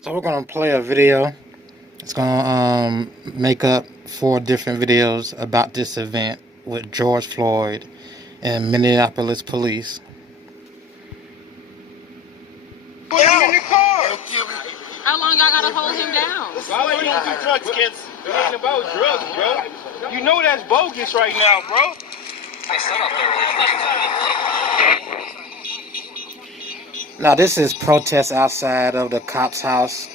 So we're gonna play a video. It's gonna make up 4 different videos about this event with George Floyd and Minneapolis police. Put him in the car. How long y'all gotta hold him down? Why we don't do drugs, kids? It ain't about drugs, bro. You know that's bogus right now, bro. Now this is protest outside of the cop's house,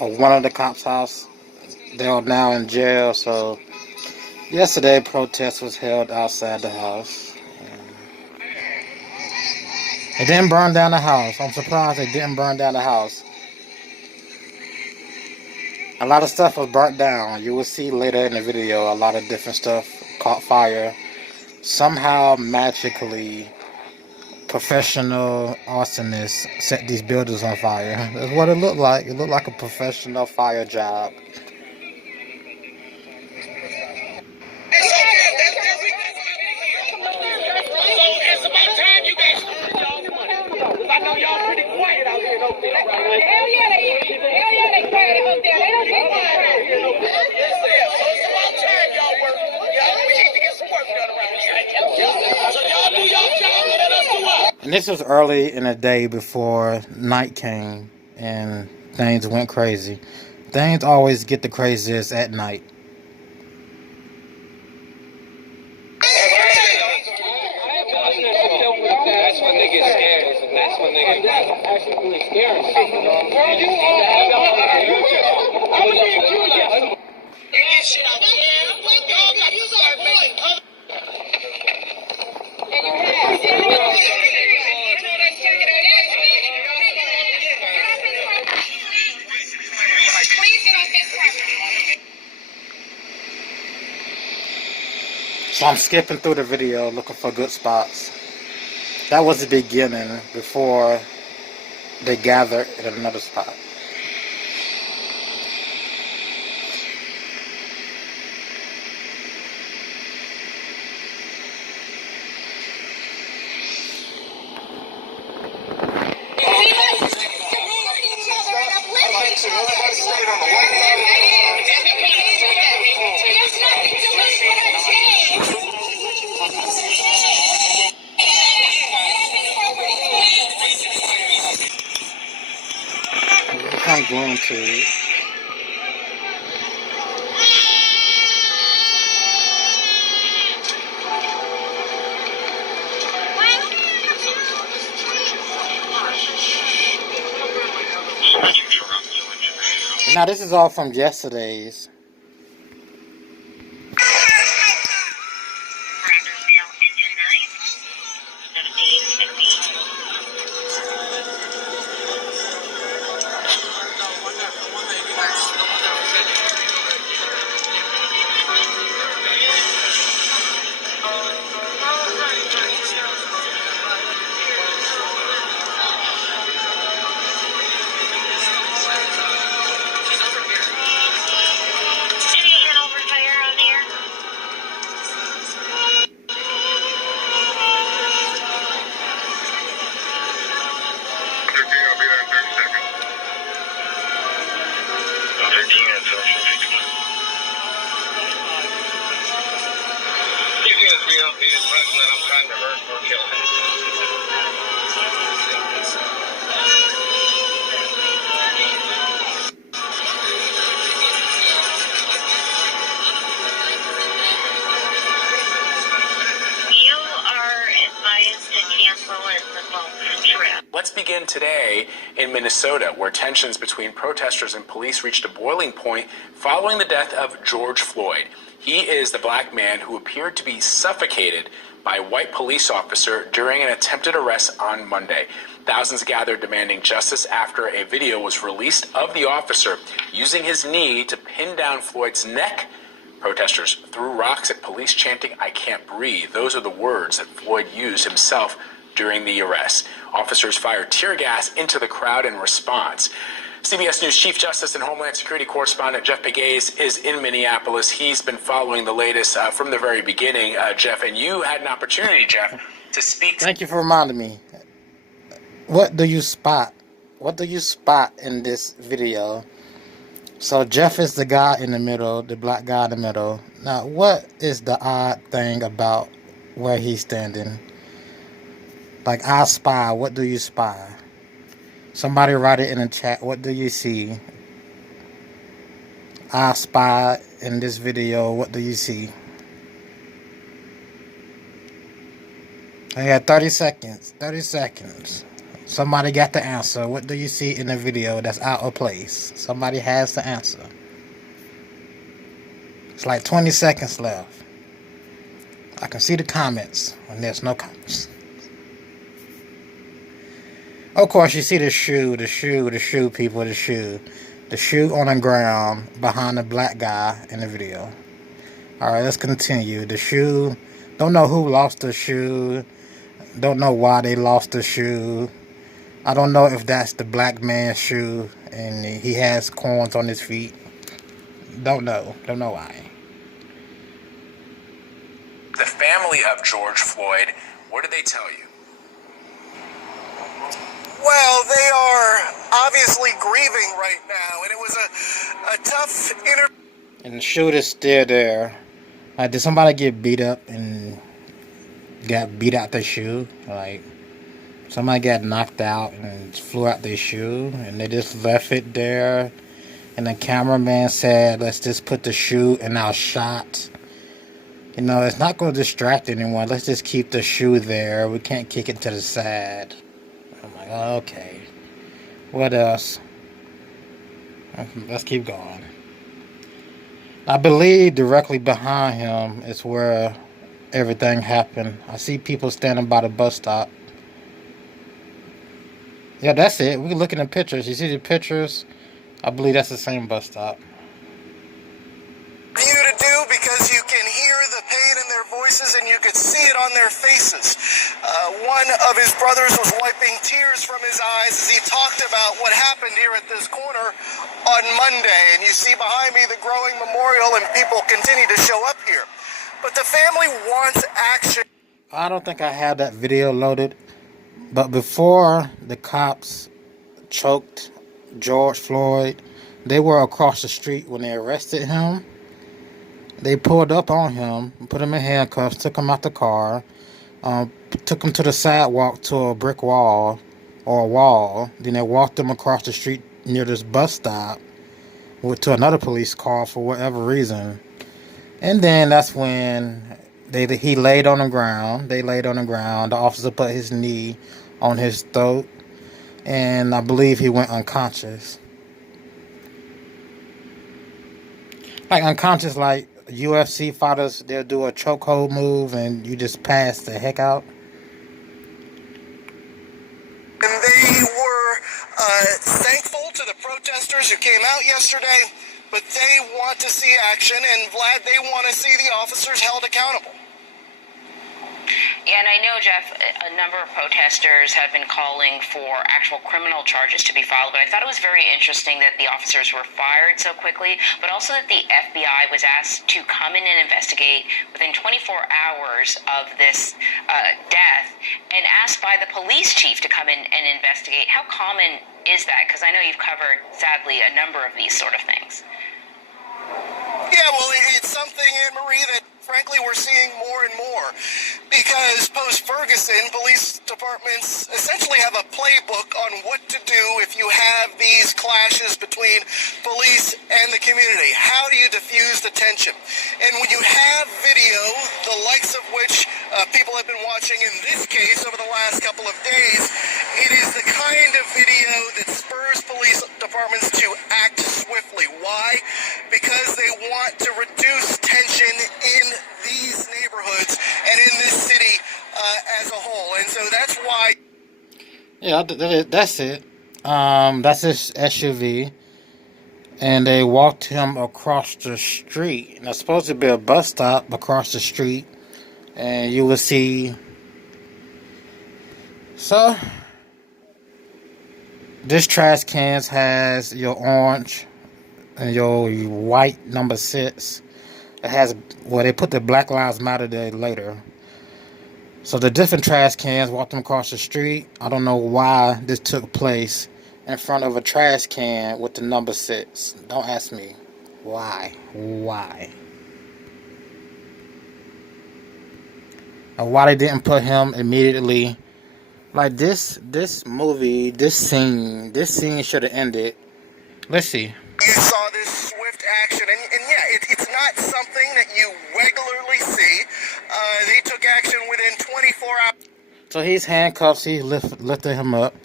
or one of the cop's house. They're now in jail, so yesterday protest was held outside the house. It didn't burn down the house. I'm surprised it didn't burn down the house. A lot of stuff was burnt down. You will see later in the video a lot of different stuff caught fire. Somehow, magically, professional arsonists set these buildings on fire. That's what it looked like. It looked like a professional fire job. It's about time you guys I know y'all pretty quiet out here, don't they? Hell yeah, they is. Hell yeah, they quiet out there. They don't get quiet out here. So it's about time y'all work. We need to get some work done around here. So y'all do y'all job and let us do ours. And this was early in the day before night came and things went crazy. Things always get the craziest at night. That's when they get scared. That's when they get actually scared. So I'm skipping through the video looking for good spots. That was the beginning before they gathered at another spot. I'm going to. Now this is all from yesterday's. Let's begin today in Minnesota, where tensions between protesters and police reached a boiling point following the death of George Floyd. He is the black man who appeared to be suffocated by a white police officer during an attempted arrest on Monday. Thousands gathered demanding justice after a video was released of the officer using his knee to pin down Floyd's neck. Protesters threw rocks at police, chanting, "I can't breathe." Those are the words that Floyd used himself during the arrest. Officers fired tear gas into the crowd in response. CBS News Chief Justice and Homeland Security correspondent Jeff Pegues is in Minneapolis. He's been following the latest from the very beginning, Jeff, and you had an opportunity, Jeff, to speak. Thank you for reminding me. What do you spot? What do you spot in this video? So Jeff is the guy in the middle, the black guy in the middle. Now, what is the odd thing about where he's standing? Like, I spy. What do you spy? Somebody write it in the chat. What do you see? I spy in this video. What do you see? I had 30 seconds. 30 seconds. Somebody got the answer. What do you see in the video that's out of place? Somebody has the answer. It's like 20 seconds left. I can see the comments when there's no comments. Of course, you see the shoe, people, the shoe. The shoe on the ground behind the black guy in the video. Alright, let's continue. The shoe, don't know who lost the shoe. Don't know why they lost the shoe. I don't know if that's the black man's shoe and he has corns on his feet. Don't know. Don't know why. The family of George Floyd, what did they tell you? Well, they are obviously grieving right now, and it was a tough interview. And the shoe is still there. Like, did somebody get beat up and got beat out their shoe? Like, somebody got knocked out and flew out their shoe, and they just left it there. And the cameraman said, let's just put the shoe in our shot. You know, it's not going to distract anyone. Let's just keep the shoe there. We can't kick it to the side. I'm like, oh, okay. What else? Let's keep going. I believe directly behind him is where everything happened. I see people standing by the bus stop. Yeah, that's it. We can look at the pictures. You see the pictures? I believe that's the same bus stop. You to do because you can hear the pain in their voices and you could see it on their faces. One of his brothers was wiping tears from his eyes as he talked about what happened here at this corner on Monday. And you see behind me the growing memorial and people continue to show up here. But the family wants action. I don't think I have that video loaded. But before the cops choked George Floyd, they were across the street when they arrested him. They pulled up on him, put him in handcuffs, took him out the car, took him to the sidewalk to a brick wall or a wall. Then they walked him across the street near this bus stop to another police car for whatever reason. And then that's when he laid on the ground. They laid on the ground. The officer put his knee on his throat, and I believe he went unconscious. Like unconscious, like UFC fighters, they'll do a chokehold move and you just pass the heck out. And they were thankful to the protesters who came out yesterday, but they want to see action, and Vlad, they want to see the officers held accountable. Yeah, and I know, Jeff, a number of protesters have been calling for actual criminal charges to be filed, but I thought it was very interesting that the officers were fired so quickly, but also that the FBI was asked to come in and investigate within 24 hours of this death, and asked by the police chief to come in and investigate. How common is that? Because I know you've covered, sadly, a number of these sort of things. Yeah, well, it's something, Anne-Marie, that frankly we're seeing more and more, because post-Ferguson, police departments essentially have a playbook on what to do if you have these clashes between police and the community. How do you diffuse the tension? And when you have video, the likes of which people have been watching in this case over the last couple of days, it is the kind of video that spurs police departments to act swiftly. Why? Because they want to reduce tension in these neighborhoods and in this city as a whole. And so that's why... Yeah, that's it. That's his SUV. And they walked him across the street. And it's supposed to be a bus stop across the street. And you will see... So... This trash cans has your orange and your white number 6. It has, well, they put the Black Lives Matter there later. So the different trash cans walked them across the street. I don't know why this took place in front of a trash can with the number 6. Don't ask me why. Why? And why they didn't put him immediately. Like this movie, this scene should have ended. Let's see. You saw this swift action, and yeah, it's not something that you regularly see. They took action within 24 hours. So he's handcuffed. He lifted him up.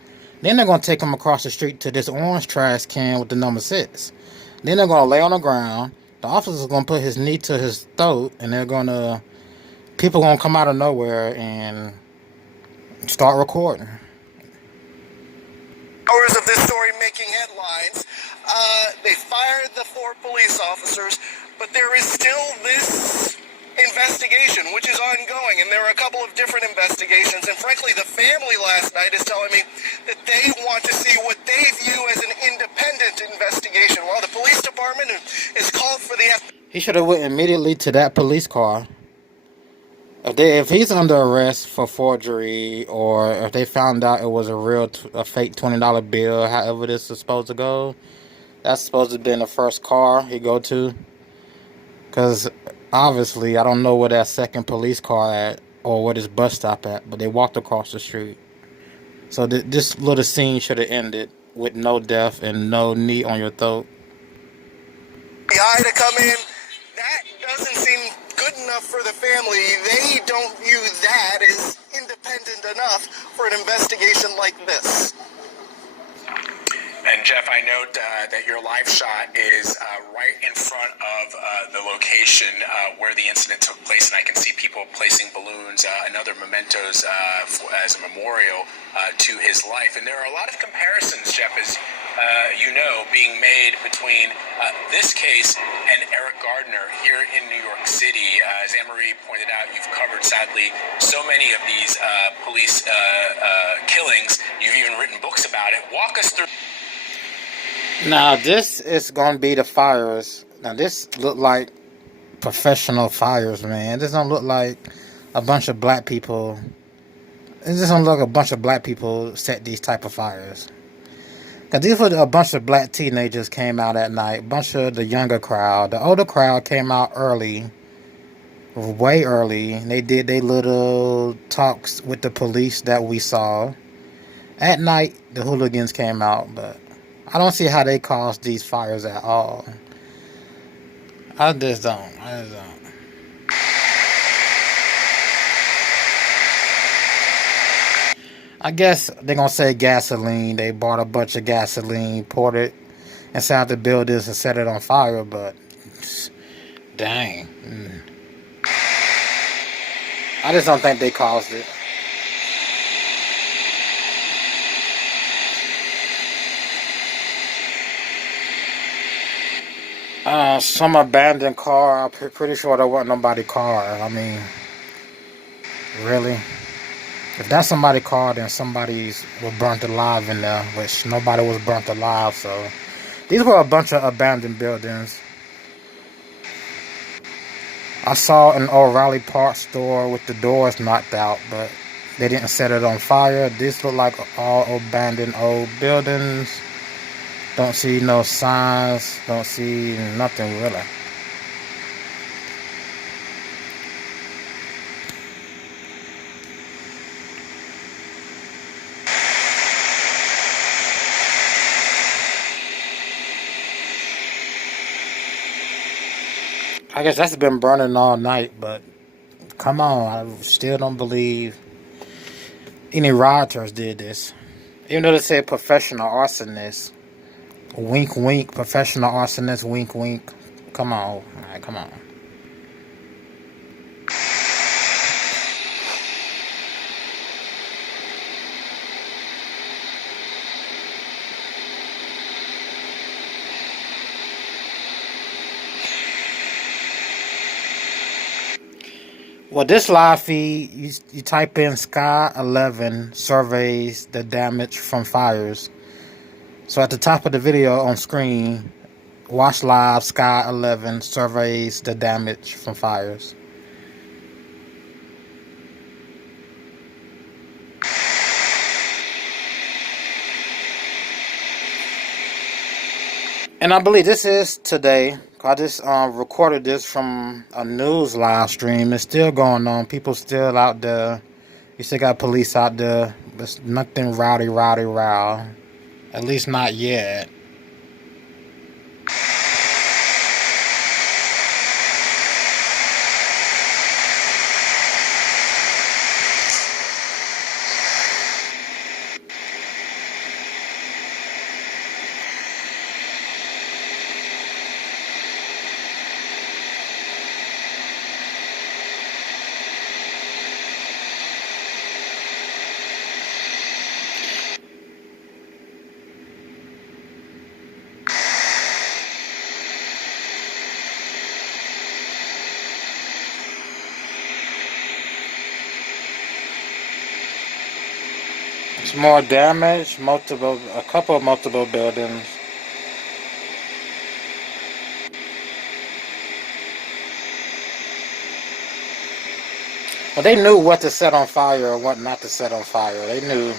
Then they're gonna take him across the street to this orange trash can with the number 6. Then they're gonna lay on the ground. The officer's gonna put his knee to his throat, and people gonna come out of nowhere and start recording. Hours of this story making headlines. They fired the 4 police officers, but there is still this investigation, which is ongoing, and there are a couple of different investigations, and frankly, the family last night is telling me that they want to see what they view as an independent investigation, while the police department is called for the He should have went immediately to that police car. If he's under arrest for forgery, or if they found out it was a fake $20 bill, however this is supposed to go, that's supposed to have been the first car he go to. Because obviously, I don't know where that second police car at, or where this bus stop at, but they walked across the street. So this little scene should have ended with no death and no knee on your throat. FBI to come in. That doesn't seem good enough for the family. They don't view that as independent enough for an investigation like this. And Jeff, I note that your live shot is right in front of the location where the incident took place, and I can see people placing balloons and other mementos as a memorial to his life. And there are a lot of comparisons, Jeff, as you know, being made between this case and Eric Gardner here in New York City. As Anne-Marie pointed out, you've covered, sadly, so many of these police killings. You've even written books about it. Walk us through. Now, this is going to be the fires. Now, this look like professional fires, man. This don't look like a bunch of black people. It just don't look like a bunch of black people set these type of fires. Because these were a bunch of black teenagers came out at night. A bunch of the younger crowd. The older crowd came out early. Way early. They did their little talks with the police that we saw. At night, the hooligans came out, but I don't see how they caused these fires at all. I just don't. I guess they're going to say gasoline. They bought a bunch of gasoline, poured it inside the buildings and set it on fire, but dang. I just don't think they caused it. Some abandoned car. I'm pretty sure there wasn't nobody's car. I mean, really? If that's somebody's car, then somebody was burnt alive in there, which nobody was burnt alive. So these were a bunch of abandoned buildings. I saw an O'Reilly Parts store with the doors knocked out, but they didn't set it on fire. These look like all abandoned old buildings. Don't see no signs. Don't see nothing really. I guess that's been burning all night, but come on, I still don't believe any rioters did this. Even though they say professional arsonists. Wink, wink, professional arsonist, wink, wink. Come on, all right, come on. Well, this live feed, you type in Sky 11 surveys the damage from fires. So at the top of the video on screen, watch live Sky 11 surveys the damage from fires. And I believe this is today. I just recorded this from a news live stream. It's still going on. People still out there. You still got police out there. There's nothing row. At least not yet. It's more damage, a couple of multiple buildings. Well, they knew what to set on fire or what not to set on fire. They knew.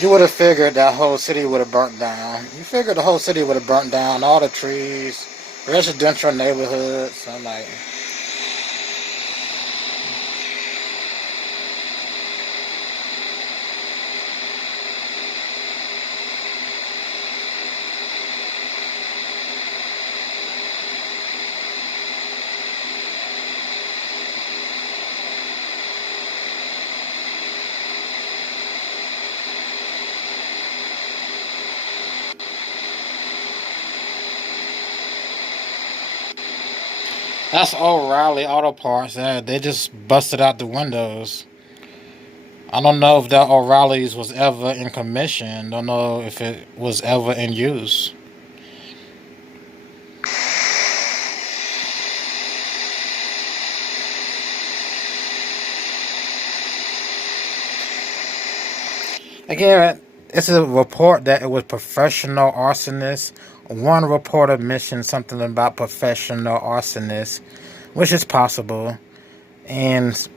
You would have figured that whole city would have burnt down. You figured the whole city would have burnt down, all the trees, residential neighborhoods. I'm like, that's O'Reilly Auto Parts. They just busted out the windows. I don't know if that O'Reilly's was ever in commission. Don't know if it was ever in use. Again, it's a report that it was professional arsonists. One reporter mentioned something about professional arsonists, which is possible, and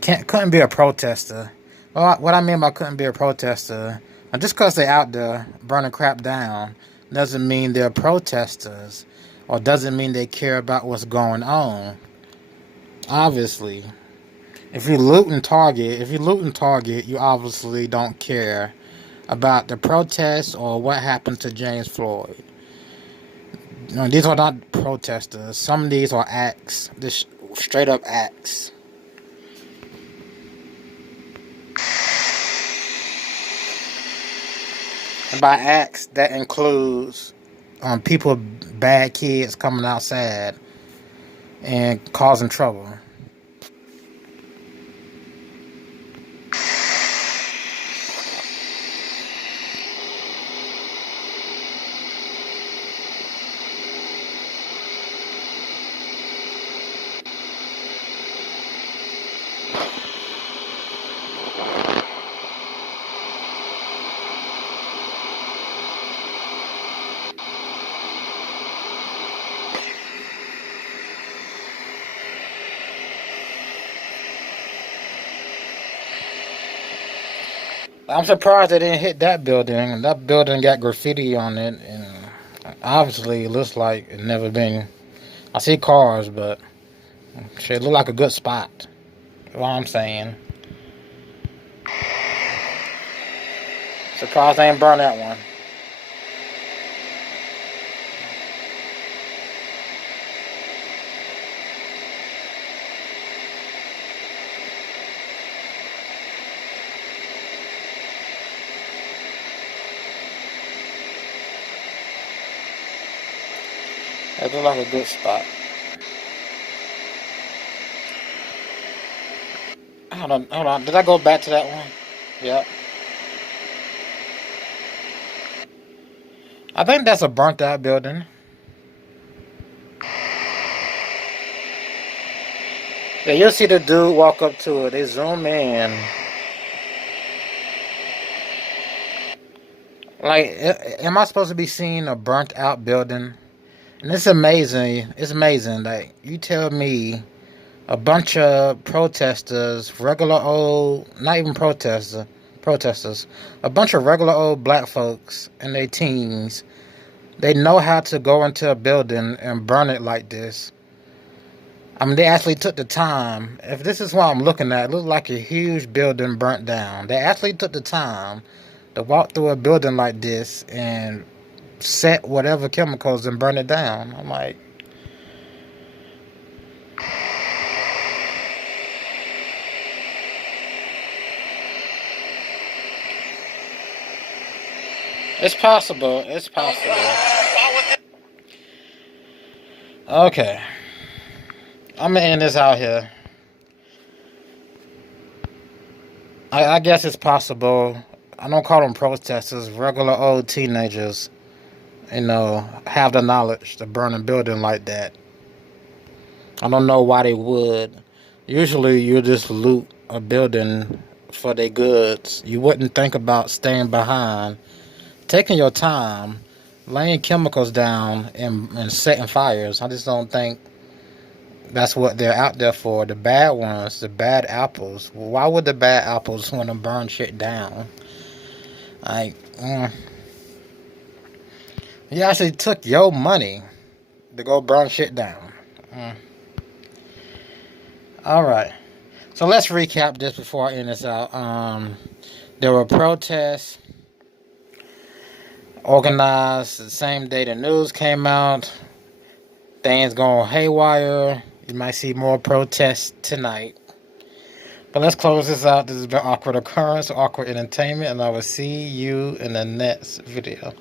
couldn't be a protester. Well, what I mean by couldn't be a protester, just because they're out there burning crap down doesn't mean they're protesters, or doesn't mean they care about what's going on. Obviously, if you're looting Target, you obviously don't care about the protests or what happened to James Floyd. No, these are not protesters. Some of these are acts, just straight up acts. And by acts, that includes people, bad kids coming outside and causing trouble. I'm surprised they didn't hit that building. That building got graffiti on it, and obviously it looks like it never been. I see cars, but shit, it look like a good spot. That's what I'm saying. Surprised they ain't burn that one. It look like a good spot. Hold on. Did I go back to that one? Yep. I think that's a burnt out building. Yeah, you'll see the dude walk up to it. They zoom in. Like, am I supposed to be seeing a burnt out building? And it's amazing. It's amazing. Like, you tell me a bunch of protesters, regular old, not even protesters, a bunch of regular old black folks in their teens, they know how to go into a building and burn it like this. I mean, they actually took the time. If this is what I'm looking at, it looks like a huge building burnt down. They actually took the time to walk through a building like this and set whatever chemicals and burn it down. I'm like, it's possible. It's possible. Okay. I'm gonna end this out here. I guess it's possible. I don't call them protesters, regular old teenagers, have the knowledge to burn a building like that. I don't know why they would. Usually you just loot a building for their goods. You wouldn't think about staying behind, taking your time, laying chemicals down and setting fires. I just don't think that's what they're out there for. The bad ones, the bad apples. Why would the bad apples want to burn shit down? Like, you actually took your money to go burn shit down. All right. So let's recap this before I end this out. There were protests organized the same day the news came out. Things going haywire. You might see more protests tonight. But let's close this out. This has been Awkward Occurrence, Awkward Entertainment, and I will see you in the next video.